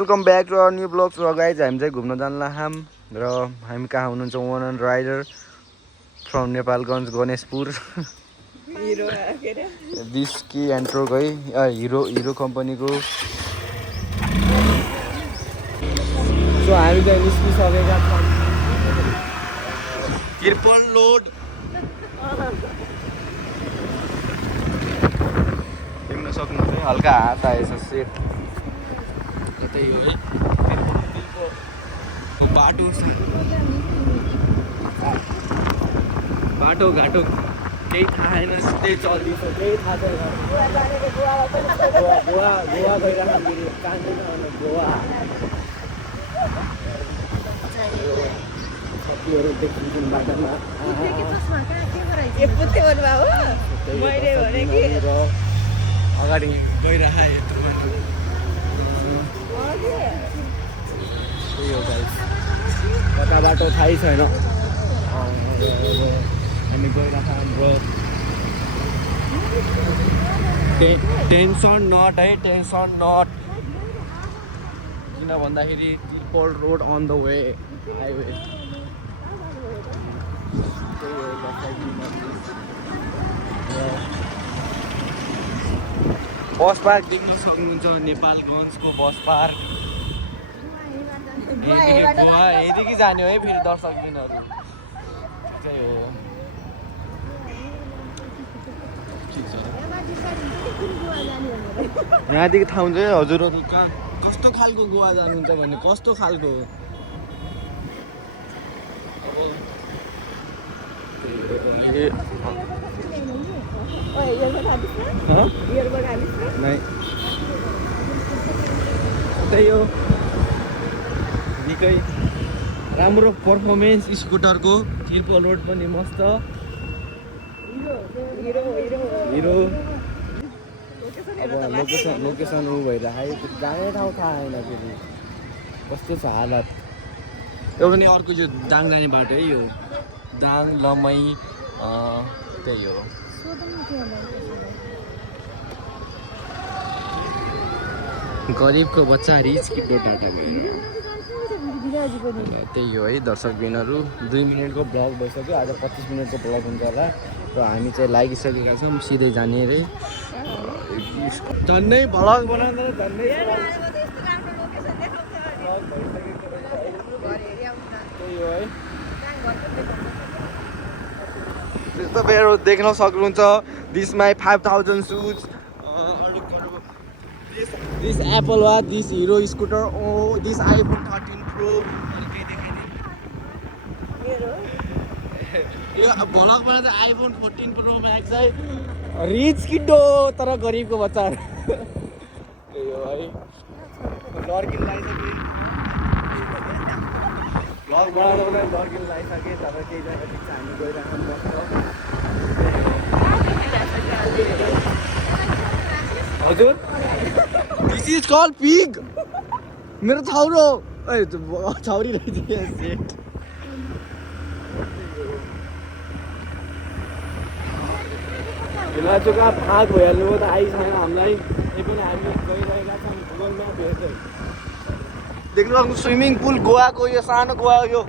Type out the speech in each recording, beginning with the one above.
Welcome back to our new blog. So guys हामी चाहिँ घुम्न जान लाहाम र हामी कहाँ हुनुहुन्छ one and rider from Nepalgunj Ganeshpur बिस्की एन्ट्रोक है हिरो कम्पनीको। सो हामी चाहिँ निस्किसकेका छौँ। त्रिपल लोड देख्न सक्नुहुन्छ है, हल्का हात आएछ सेट। त्यही हो है बाटो घाटो केही थाहा छैन, सिधै चल्दैछ, केही थाहा छैन। गोवा गइरहेको गोवा साथीहरू देखिन्छन् बाटोमा। अगाडि गइरहेको कता बाटो थाहै छैन। हामी गइरहेको टेन्सन नट है, टेन्सन नट। किन भन्दाखेरि triple road on the way highway. Bus park देख्न सक्नुहुन्छ, नेपालगञ्जको बस पार्क। यहीँदेखि जाने है फेरि दर्शकबिनहरू चाहिँ हो। यहाँदेखि थाहा हुन्छ है हजुरहरू कहाँ कस्तो खालको गोवा जानुहुन्छ भने कस्तो खालको। त्यही हो, निकै राम्रो पर्फर्मेन्स स्कुटरको। त्रिपल रोड पनि मस्त हिरो। अब लोकेसन ऊ भइरहेको जाने ठाउँ थाहा छैन फेरि कस्तो छ हालत। एउटा नि अर्को चाहिँ दाङ जाने बाटो है यो, दाङ लमई त्यही हो। गरिबको बच्चा रिच किड्डो टाटा गएर त्यही हो है दर्शकबिनहरू। 2 मिनटको ब्लग भइसक्यो, आज 25 मिनटको ब्लग हुन्छ होला। र हामी चाहिँ लागिसकेका छौँ, सिधै जाने रे। झन्डै भ्लग बनाउँदा झन्डै तपाईँहरू देख्न सक्नुहुन्छ। This my 5000 shoes, this Apple watch, this hero scooter, this iPhone 13 Pro। यो भ्लग बनाउँदा iPhone 14 Pro Max है। रिच किड्डो तर गरिबको बच्चाहरू त्यही हो है। लर्किन लगाइसके, भ्लग बनाउँदा लर्किन लगाइसके, तर केही जग्गा ठिक छ। हामी गइरहेको हजुर। This is call pig. मेरो छाउरो छाउरी रहेछ सेट। हिलाचोका फाँक भइहाल्नु त आइसकेन हामीलाई। त्यही पनि हामी गइरहेका छौँ गुगलमा हेर्दै। देख्नु सक्नु स्विमिङ पुल गोवाको, यो सानो गोवा हो यो।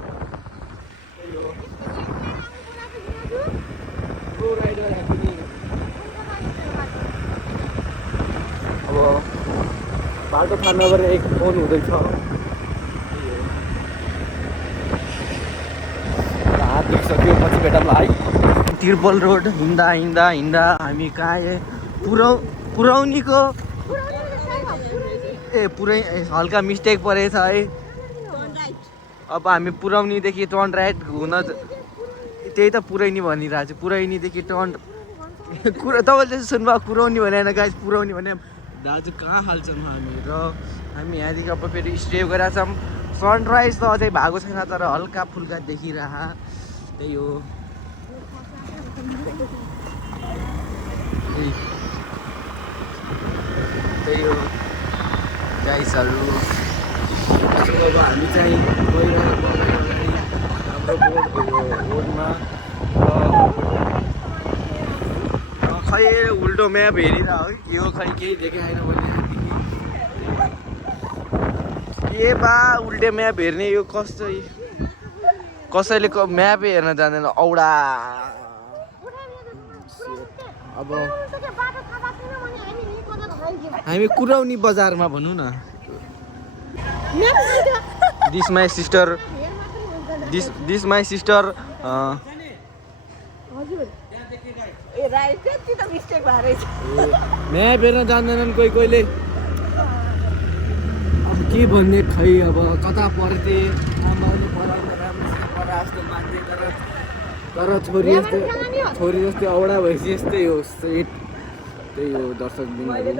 अब बाटो थाहा नगरेर एक फोन हुँदैछ। हात दुखिसक्यो, पछि भेटौँला है। त्रिपल रोड हिँड्दा हामी कहाँ पुरौनीको पुरै हल्का मिस्टेक परेछ है। अब हामी पुरौनीदेखि टर्न राइट हुन, त्यही त पुरैनी भनिरहेको छु। पुरैनीदेखि टर्न तपाईँले सुन्नुभयो पुरौनी भनेन गाइस, पुरौनी भने दाजु कहाँ हाल्छौँ हामी। र हामी यहाँदेखि अब फेरि स्टे गरेका छौँ। सनराइज त अझै भएको छैन, तर हल्का फुल्का देखिरह। त्यही हो, त्यही हो गाइसहरू। अब हामी चाहिँ गइरहेको हाम्रो बोर्डमा। खै उल्टो म्याप हेरेर हो कि के हो, खै केही देखाएन भने ए बा उल्टे म्याप हेर्ने यो कसैले म्यापै हेर्न जान्दैन औडा अब हामी कुराउनी बजारमा भनौँ न दिस माई सिस्टर म्याप हेर्न जान्दैनन् कोहीले अब के भन्ने खै अब कता पर्थे आमाले पढाउनु राम्रोसँग पढा जस्तो मान्थे तर छोरी जस्तै औडा भएपछि यस्तै हो सेट त्यही हो दर्शक दिनहरू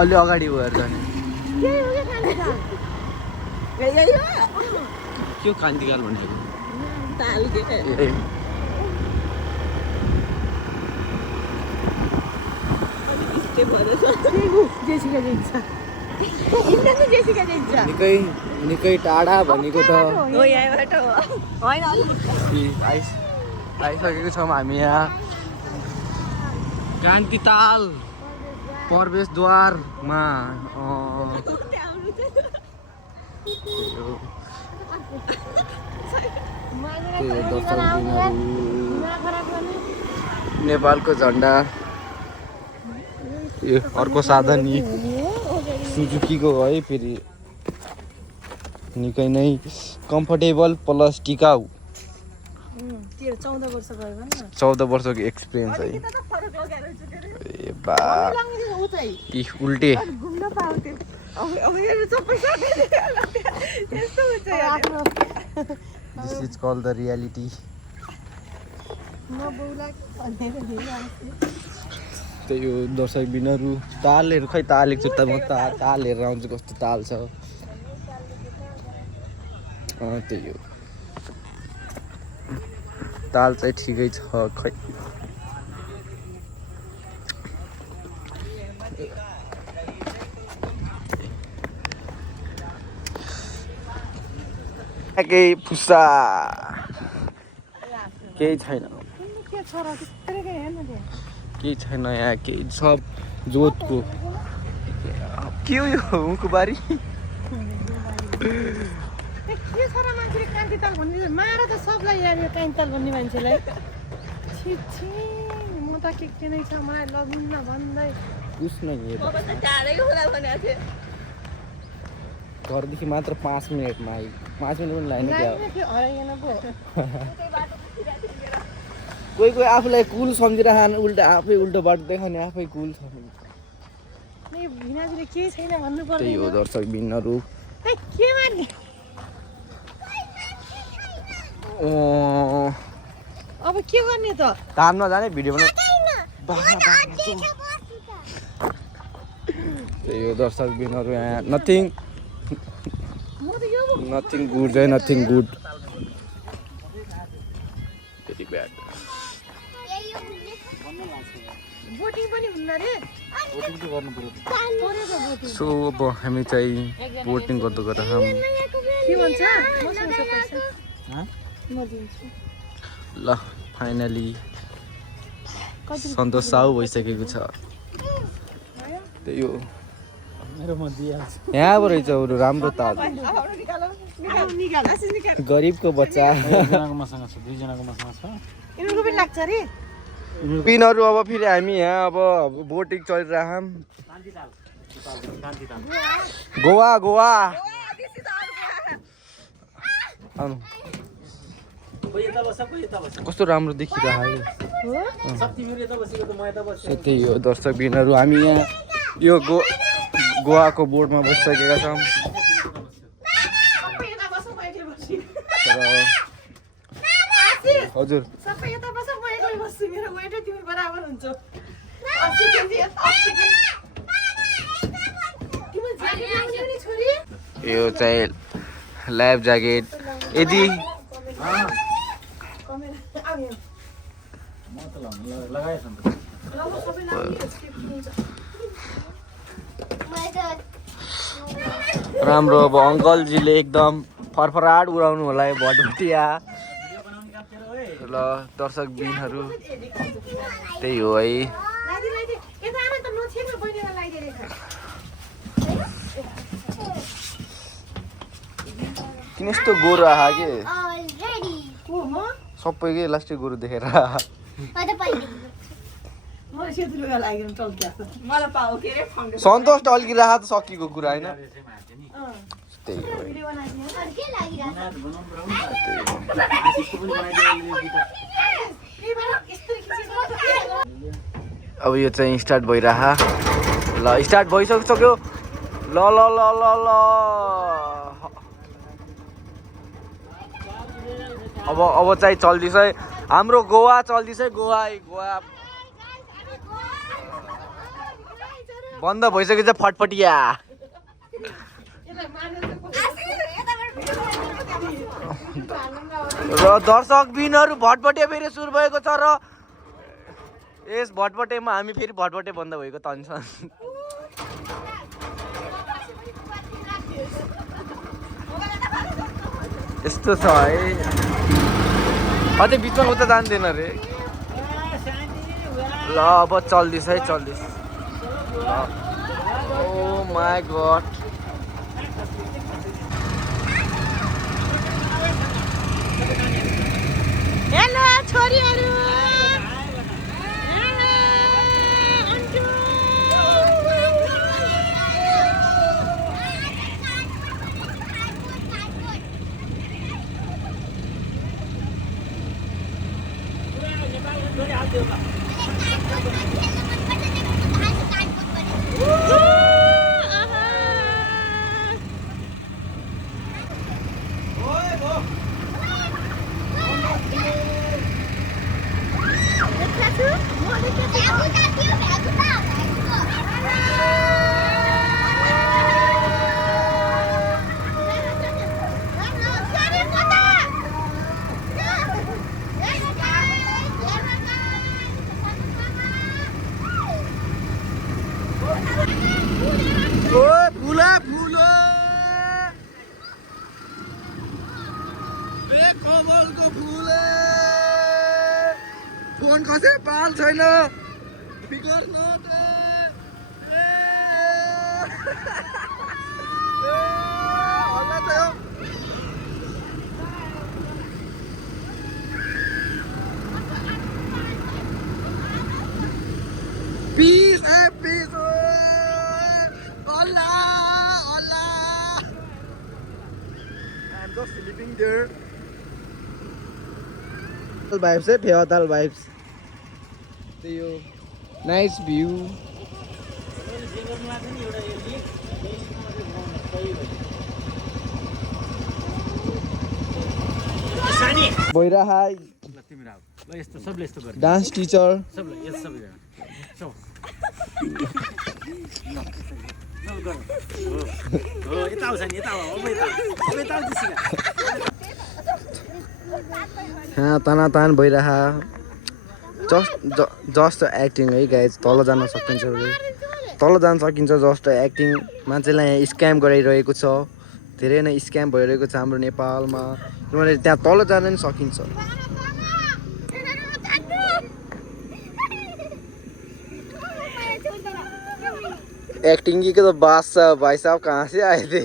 अलि अगाडि भएर जाने के कान्तिकाल भनेको निकै टाढा भनेको त आइसकेको छौँ हामी यहाँ कान्तिताल प्रवेशद्वारमा नेपालको झन्डा यो अर्को साधन नि सुजुकीको है फेरि निकै नै कम्फर्टेबल प्लस टिकाउ 14 वर्षको एक्सपिरियन्स है ए बा उल्टे this is called the reality त्यही हो दर्शक बिनहरू तालहरू खै तालेको छु त म ताल हेरेर आउँछु कस्तो ताल छ त्यही हो ताल चाहिँ ठिकै छ खै केही फुस्सा केही छैन केही छैन यहाँ केही सब जोतको के हो यो मुखबारी कान्तिताल भन्ने मार त सबलाई यार यो कान्तिताल भन्ने मान्छेलाई छि म त के नै छ मलाई लगिन्न भन्दै उस नै घरदेखि मात्र 5 मिनटमा आइ 5 मिनट पनि लाग्ने कोही आफूलाई कुल सम्झिरहन उल्टा आफै उल्टो बाटो देखाउने आफै कुल छ भिनाजुले के छैन भन्नु पर्दैन त्यही हो दर्शक बिनहरू के मान्ने अब के गर्ने त धाममा जाने भिडियो बनाउ त्यही हो दर्शक बिनहरू यहाँ नथिङ गुड है nothing good very bad boating पनि हुन्न रे सो अब हामी चाहिँ बोटिङ गर्दै गरेर के भन्छ ल फाइनली सन्तोष साहु भइसकेको छ त्यही हो यहाँबाट रहेछ अरू राम्रो ताल गरिबको बच्चा पिनहरू अब फेरि हामी यहाँ अब बोटिङ चलिरहँ गोवा आउनु कस्तो राम्रो देखिरहेको त्यही हो दर्शक बिनहरू हामी यहाँ यो गोवाको बोर्डमा बसिसकेका छौँ हजुर यो चाहिँ लाइफ ज्याकेट यदि राम्रो अब अङ्कलजीले एकदम फरफराट उडाउनु होला यो भटभटिया ल दर्शक बिनहरू त्यही हो है किन यस्तो गोरु आहा के सबैकै लास्टै गोरु देखेर सन्तोष टल्किरह त सकिएको कुरा होइन त्यही हो अब यो चाहिँ स्टार्ट भइरह ल स्टार्ट भइसक्यो ल ल ल ल ल अब चाहिँ चल्दैछ है हाम्रो गोवा चल्दैछ है गोवा बन्द भइसकेछ फटफटिया र दर्शक बिनहरू भटभटे फेरि सुरु भएको छ र यस भटभटेमा हामी फेरि भटभटे बन्द भएको तन्छन् यस्तो छ है अझै बिचमा उता जान्दैन रे ल अब चल्दैछ है चल्दैछ ओ माई गॉड हेलो छोरीहरू कमलको फुल फोन खसे पाल छैन बिकज नट हल्ला छ यो पिस पिस हल्ला हल्ला I'm just sleeping there. Vibes है फेवाताल vibes. त्यही हो nice view. भइरहा डान्स टिचर तानातान भइरहा जस्ट एक्टिङ है गाइज तल जान सकिन्छ जस्ट एक्टिङ मान्छेलाई यहाँ स्क्याम गराइरहेको छ धेरै नै स्क्याम भइरहेको छ हाम्रो नेपालमा किनभने त्यहाँ तल जान नि सकिन्छ एक्टिंग की तो बात साहब भाई साहब कहाँ से आए थे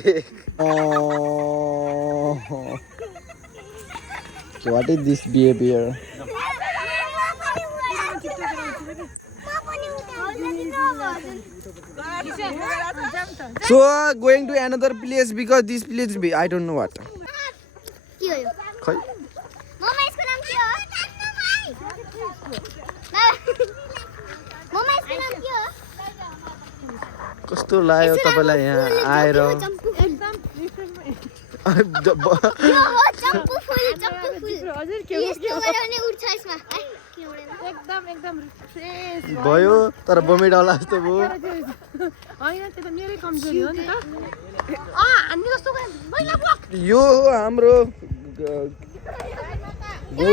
what is this behaviour so going to another place because this place be I don't know what मम्मा इसको नाम के हो मम्मा इसको नाम के हो कस्तो लाग्यो तपाईलाई यहाँ आएर चम्पू फुल हजुर के यस्तो गराउने उड्छ यसमा एकदम फ्रेश भयो तर बमिडाला जस्तो भयो हैन त्यो त मेरै कमजोरी हो नि त हामी जस्तो मैला बोक यो हाम्रो हमारी माता है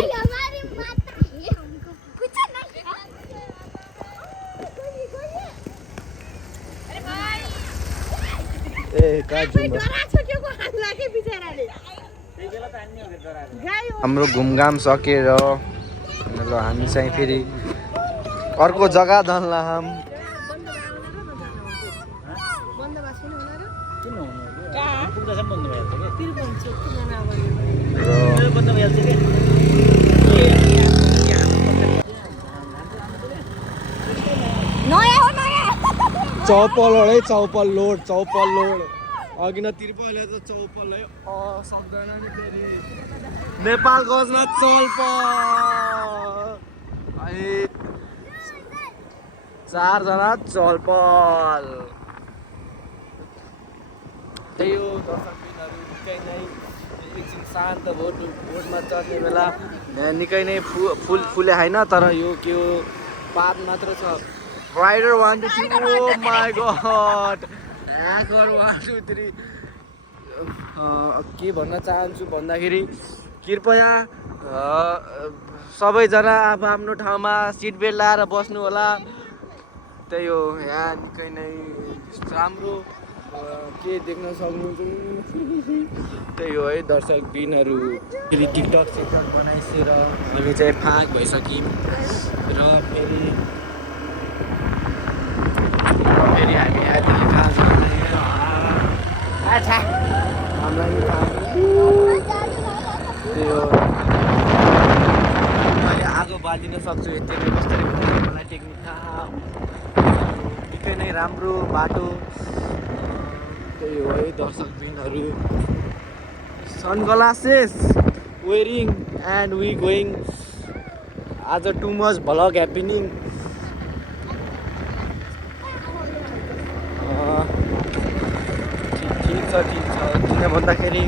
हमको कुछ नहीं अरे भाई ए का डरा छोक्यो को हात लाग्यो बिचाराले गाई हो हाम्रो घुमघाम सकेर ल हामी चाहिँ फेरि अर्को जग्गा धनलाम चौपल है चौपल लोड अघि न त्रिपलले त चौपलै सक्दैन नि फेरि नेपालगञ्जमा चौपल 4 जना चौपल त्यही हो दर्शकबिनहरू निकै नै एकछिन शान्त भोटमा चढ्ने बेला निकै नै फुले होइन तर यो के हो पात मात्र छ rider 1 2 3 oh my god hacker 1 2 3 के भन्न चाहन्छु भन्दाखेरि कृपया सबैजना अब आफ्नो ठाउँमा सिट बेल्ट लाएर बस्नु होला त्यही हो यहाँ निकै नै राम्रो के देख्न सक्नुहुन्छ त्यही हो है दर्शकबिनहरू फेरि टिकटक सेक्टर बनाइसकेर हामी चाहिँ फाक भइसक्यौँ र फेरि हामी यहाँदेखि कहाँ हामीलाई त्यही हो मैले आगो बालिदिन सक्छु यति कसरी मलाई टेक्निक थाहा निकै नै राम्रो बाटो त्यही हो है दर्शकबिनहरू sunglasses wearing and we going आज टु मच भ्लग ह्याप्पनिङ ठिक छ किन भन्दाखेरि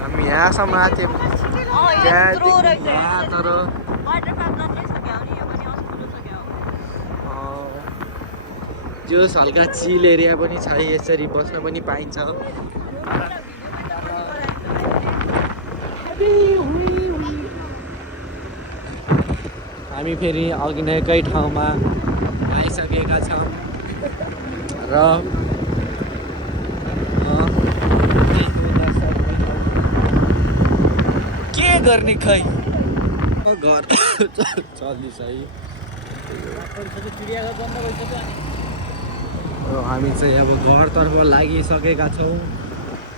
हामी यहाँसम्म आएको थियौँ तर जोस हल्का चिल एरिया पनि छ यसरी बस्न पनि पाइन्छ हामी फेरि अघि नै एकै ठाउँमा आइसकेका छौँ र के गर्ने खै घर चल्दैछ है हामी चाहिँ अब घरतर्फ लागिसकेका छौँ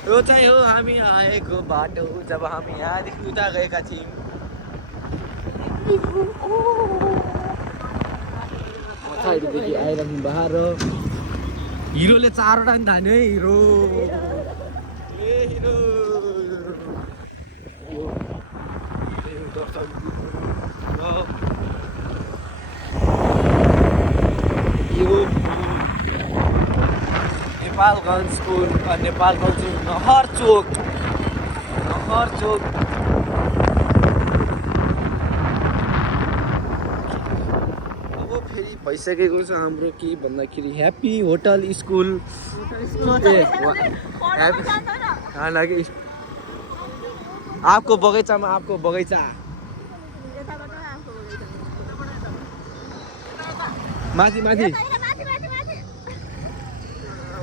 यो चाहिँ हो हामी आएको बाटो जब हामी यहाँदेखि उता गएका थियौँ पछाडिदेखि आइरहनु बाह्र हिरोले 4 वटा नि धान्यो है हिरो नेपालगञ्जको नेपालगञ्ज नहर चोक अब फेरि भइसकेको छ हाम्रो के भन्दाखेरि ह्याप्पी होटल स्कुल हालांकि आपको बगैँचामा आपको बगैँचा माथि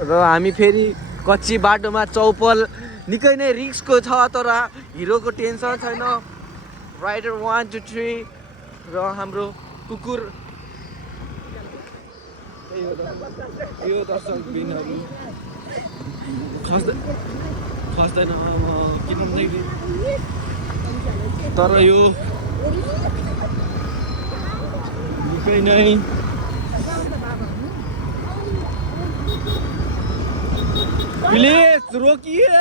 र हामी फेरि कच्ची बाटोमा चौपल निकै नै रिस्कको छ तर हिरोको टेन्सन छैन राइडर 1 2 3 र हाम्रो कुकुर यो दर्शकबिनहरू खस्दैन किनभने तर यो निकै नै प्लीज रोकिए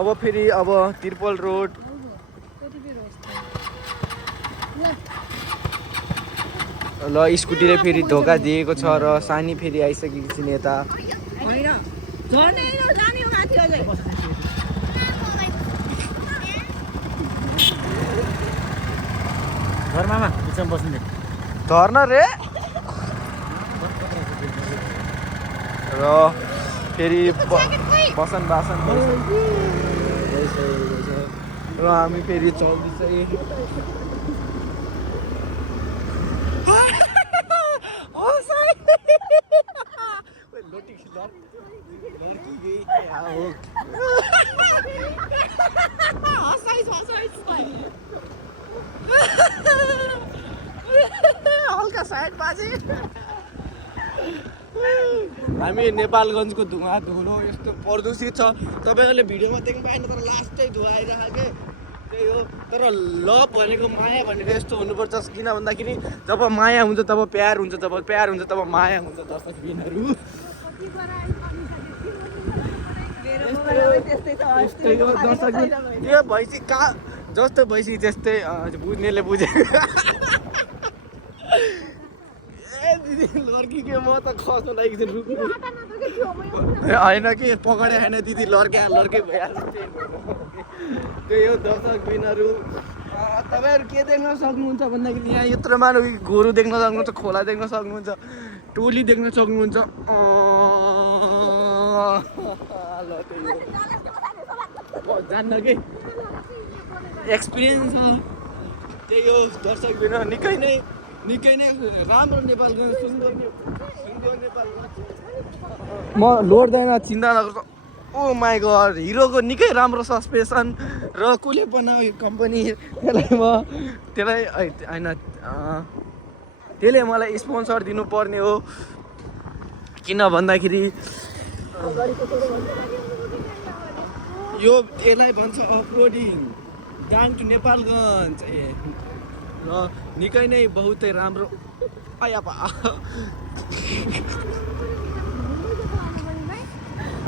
अब फेरि अब त्रिपोल रोड ल स्कुटीले फेरि धोका दिएको छ र सानी फेरि आइसकेकी छिन् यता घरमा बिचमा बस्नु दे धर्न रे र फेरि बसन बासन भइसकेको छ र हामी फेरि चल्दैछ हल्का साइड बाजे हामी नेपालगञ्जको धुवा धुलो यस्तो प्रदूषित छ तपाईँहरूले भिडियोमा देख्नु पाएन तर लास्टै धुवा आइरहेको के त्यही हो तर लभ भनेको माया भनेको यस्तो हुनुपर्छ किन भन्दाखेरि जब माया हुन्छ तब प्यार हुन्छ जब प्यार हुन्छ तब माया हुन्छ दर्शक बिनहरू यो भैँसी कहाँ जस्तो भैँसी त्यस्तै बुझ्नेले बुझेको दिदी लड्की के म त खस्नु लागि होइन कि पकडे होइन दिदी लड्के भइहाल्छ त्यही हो दर्शक बिनहरू तपाईँहरू के देख्न सक्नुहुन्छ भन्दाखेरि यहाँ यत्रो मानव गोरु देख्न सक्नुहुन्छ खोला देख्न सक्नुहुन्छ टोली देख्न सक्नुहुन्छ जान्न कि एक्सपिरियन्स छ त्यही हो दर्शक बिन निकै नै राम्रो नेपालको सुन्दर नेपाल म लोड्दैन चिन्ता नगर्छ ओ माई गड हिरोको निकै राम्रो सस्पेन्सन र कसले बनायो कम्पनी त्यसलाई होइन त्यसले मलाई स्पोन्सर दिनुपर्ने हो किन भन्दाखेरि यो यसलाई भन्छ अफरोडिङ डाङ टु नेपालगञ्ज र निकै नै बहुतै राम्रो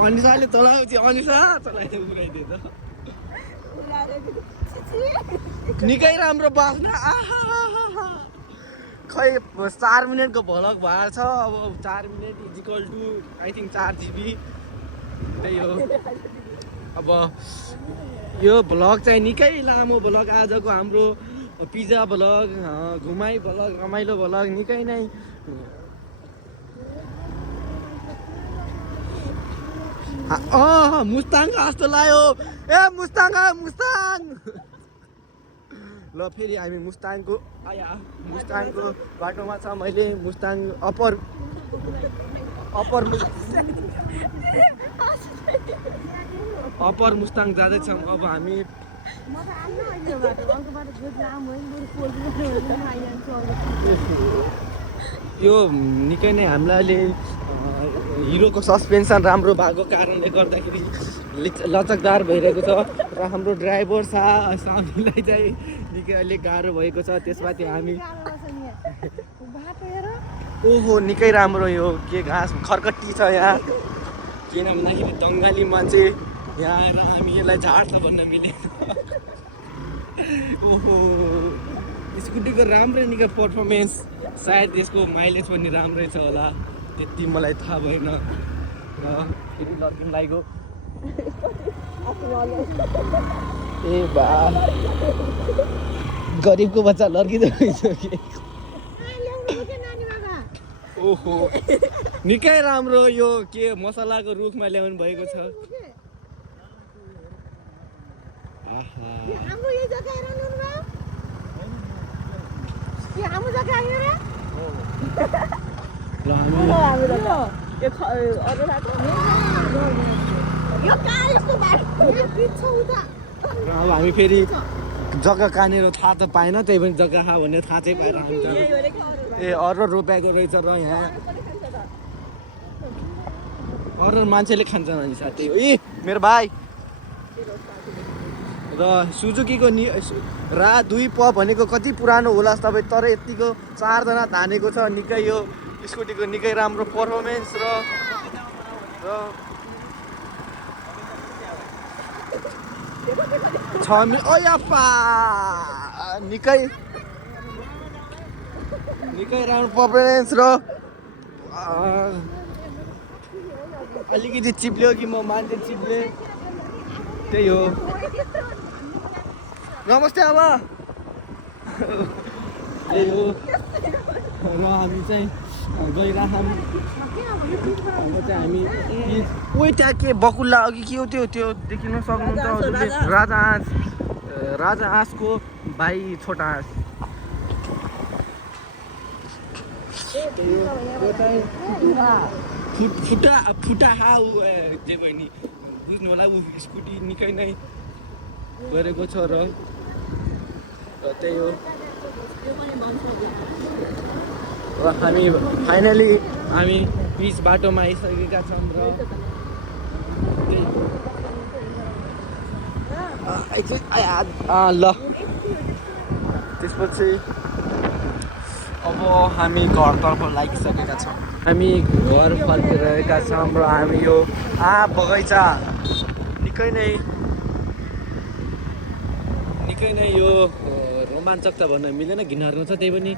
अनिसाले चलाउँछ अनिसा चलाएर उडाइदिए त निकै राम्रो बास्ना खै 4 मिनटको भ्लग भएको छ अब 4 मिनट इजिकल टु आई थिङ्क 4 GB त्यही हो अब यो भ्लग चाहिँ निकै लामो भ्लग आजको हाम्रो पिज्जा भ्लग घुमाइ भ्लग रमाइलो भ्लग निकै नै मुस्ताङ जस्तो लाग्यो ए मुस्ताङ ल फेरि हामी मुस्ताङको बाटोमा छ मैले मुस्ताङ अप्पर मुस्ताङ जाँदैछौँ अब हामी यो निकै नै हामीलाई अहिले हिरोको सस्पेन्सन राम्रो भएको कारणले गर्दाखेरि लचकदार भइरहेको छ र हाम्रो ड्राइभर सामीलाई चाहिँ निकै अहिले गाह्रो भएको छ त्यसमाथि हामी ओहो निकै राम्रो यो के घाँस खरकट्टी छ यहाँ किन भन्दाखेरि बङ्गाली मान्छे यहाँ आएर हामी यसलाई झार्छ भन्न मिलेन ओहो स्कुटीको राम्रै निकै पर्फर्मेन्स सायद यसको माइलेज पनि राम्रै छ होला त्यति मलाई थाहा भएन र फेरि लड्किन लागेको ए बा गरिबको बच्चा लड्किँदै रहेछ कि ओहो निकै राम्रो यो के मसलाको रुखमा ल्याउनु भएको छ अब हामी फेरि जग्गा कहाँनिर थाहा त पाएन त्यही पनि जग्गा कहाँ भन्ने थाहा चाहिँ पाएर हामी ए अरर रोप्याएको रहेछ र यहाँ अरर मान्छेले खान्छ नि साथी ए मेरो भाइ र सुजुकीको रा 2 प भनेको कति पुरानो होला तपाईँ तर यतिको 4 जना धानेको छ निकै यो स्कुटीको निकै राम्रो पर्फर्मेन्स र निकै राम्रो पर्फर्मेन्स र अलिकति चिप्ल्यो कि म मान्छे चिप्ले त्यही हो नमस्ते आमा त्यही हो र हामी चाहिँ गइरहेछौँ अब चाहिँ हामी ओइ त्यहाँ के बकुल्ला अघि के हो त्यो देखिन सक्नुहुन्छ हजुरले राजा हाँसको भाइ छोटा हाँस फुटा हाउ जे बहिनी बुझ्नु होला ऊ स्कुटी निकै नै गरेको छ र त्यही हो र हामी फाइनली हामी बिच बाटोमा आइसकेका छौँ र ल त्यसपछि अब हामी घरतर्फ लागिसकेका छौँ हामी घर फर्किरहेका छौँ र हामी यो बगैँचा निकै नै यो रोमाञ्चक त भन्न मिल्दैन घिनर्नु छ त्यही पनि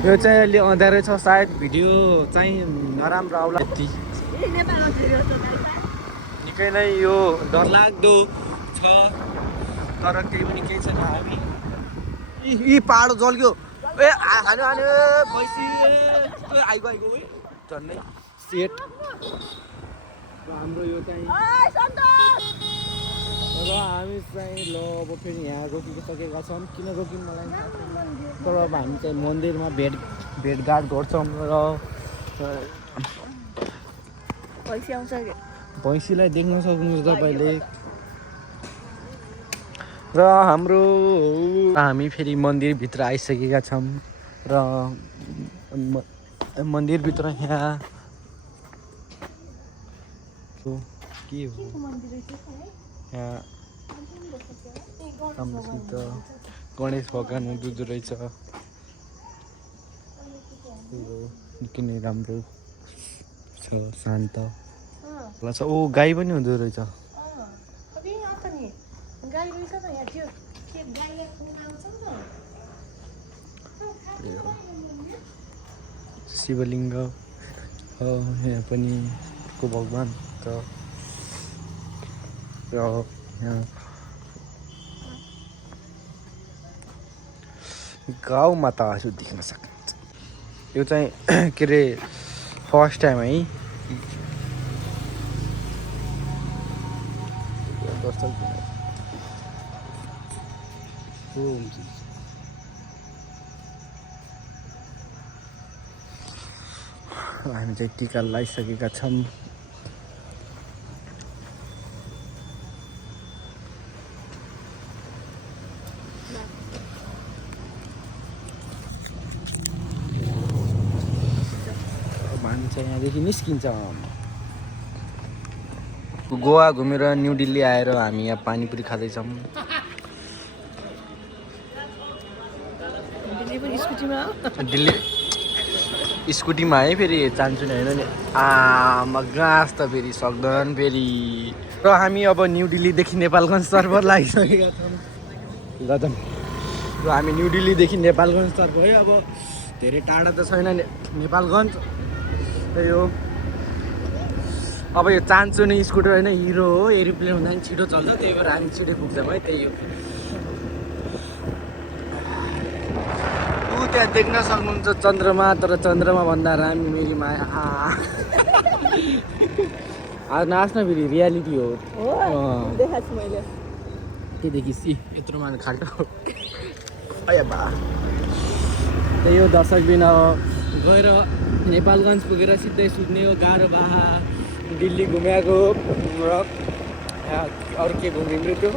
यो चाहिँ अलि अँध्यारो छ सायद भिडियो चाहिँ नराम्रो आउला यति निकै नै यो डरलाग्दो छ तर केही पनि केही छैन हामी यी पहाड जल्क्यो ए हान्यो भैँसी आइगयो झन्डै सेट हाम्रो यो चाहिँ र हामी चाहिँ ल अब फेरि यहाँ रोकिसकेका छौँ किन रोक्यौँ मलाई तर अब हामी चाहिँ मन्दिरमा भेटघाट गर्छौँ र भैँसीलाई देख्न सक्नुहुन्छ तपाईँले र हामी फेरि मन्दिरभित्र आइसकेका छौँ र मन्दिरभित्र यहाँ के हो यहाँ राम्रोसित गणेश भगवान् हुँदो रहेछ निकै नै राम्रो छ शान्त छ ओ गाई पनि हुँदो रहेछ शिवलिङ्ग यहाँ पनि को भगवान् छ र यहाँ गाउँ माताहरू देख्न सक्नुहुन्छ यो चाहिँ के अरे फर्स्ट टाइम है हामी चाहिँ टिका लगाइसकेका छौँ यहाँदेखि निस्किन्छ गोवा घुमेर न्यू दिल्ली आएर हामी यहाँ पानीपुरी खाँदैछौँ दिल्ली स्कुटीमा है फेरि चान्छु नि होइन नि गाँस त फेरि सक्दैन फेरि र हामी अब न्यू दिल्लीदेखि नेपालगञ्जतर्फ लागिसकेका छौँ गजम र हामी न्यू दिल्लीदेखि नेपालगञ्जतर्फ है अब धेरै टाढा त छैन नेपालगञ्ज त्यही हो अब यो चान्चु नि स्कुटर होइन हिरो हो एरोप्लेन हुँदा पनि छिटो चल्छ त्यही भएर हामी छिटो पुग्छौँ है त्यही हो त्यहाँ देख्न सक्नुहुन्छ चन्द्रमा तर चन्द्रमा भन्दा रामी मेरी माया नाच्न फेरि रियालिटी हो त्यहीदेखि यत्रो मान खाल्टो बा त्यही हो दर्शकबिन गएर नेपालगञ्ज पुगेर सिधै सुत्ने हो गाह्रो बाहा दिल्ली घुमेको र अरू के घुम्नु त्यो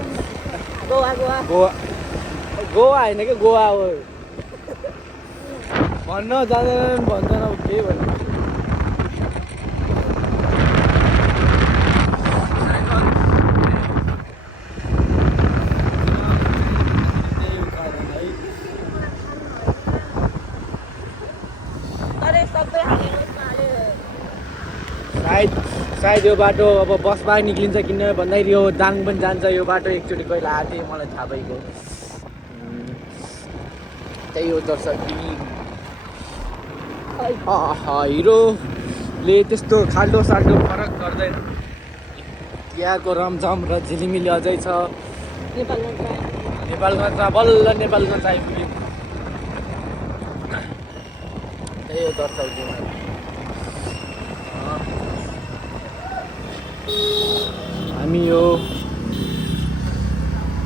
गोवा होइन क्या गोवा हो भन्न जाँदैन भन्छन् अब के भन्नु सायद यो बाटो अब बसमा निक्लिन्छ किन भन्दाखेरि यो दाङ पनि जान्छ यो बाटो एकचोटि पहिला आएको थिएँ मलाई थाहा भइगयो त्यही हो दर्शक हिरो ले त्यस्तो खाल्डो साल्डो फरक गर्दैन। यहाँको रमझम र झिलिमिली अझै छ। नेपालगञ्जमा बल्ल नेपालगञ्ज आइपुग्यो। त्यही हो दर्शाउँदैन। हामी यो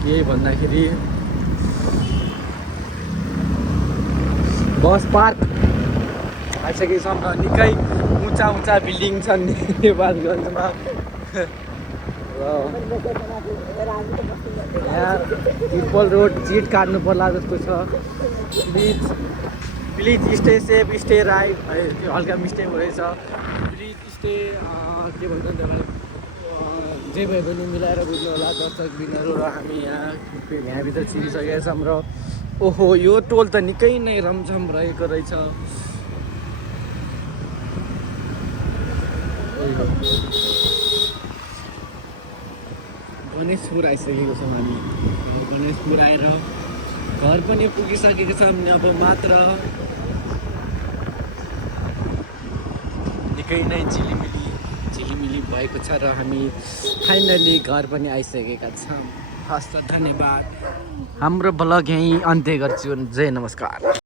के भन्दाखेरि बस पार्क आइसकेको छौँ। निकै उँचा उँचा बिल्डिङ छन् नेपालगञ्जमा। यहाँ तिर्पल रोड चिट काट्नु पर्ला जस्तो छ। Please stay safe, stay right. त्यो हल्का मिस्टेक भएछ। प्लिज स्टे के भन्छ त्यसलाई, जे भए पनि मिलाएर बुझ्नु होला दर्शकबिनहरू। र हामी यहाँभित्र छिरिसकेका छौँ र ओहो यो टोल त निकै नै रमझम रहेको रहेछ। गणेशपुर आइसकेको छौँ हामी। गणेशपुर आएर घर पनि पुगिसकेको छौँ। अब मात्र निकै नै झिलिमिली भएको छ र हामी फाइनली घर पनि आइसकेका छौँ। हस् त धन्यवाद। हाम्रो ब्लग यहीँ अन्त्य गर्छु। जय नमस्कार।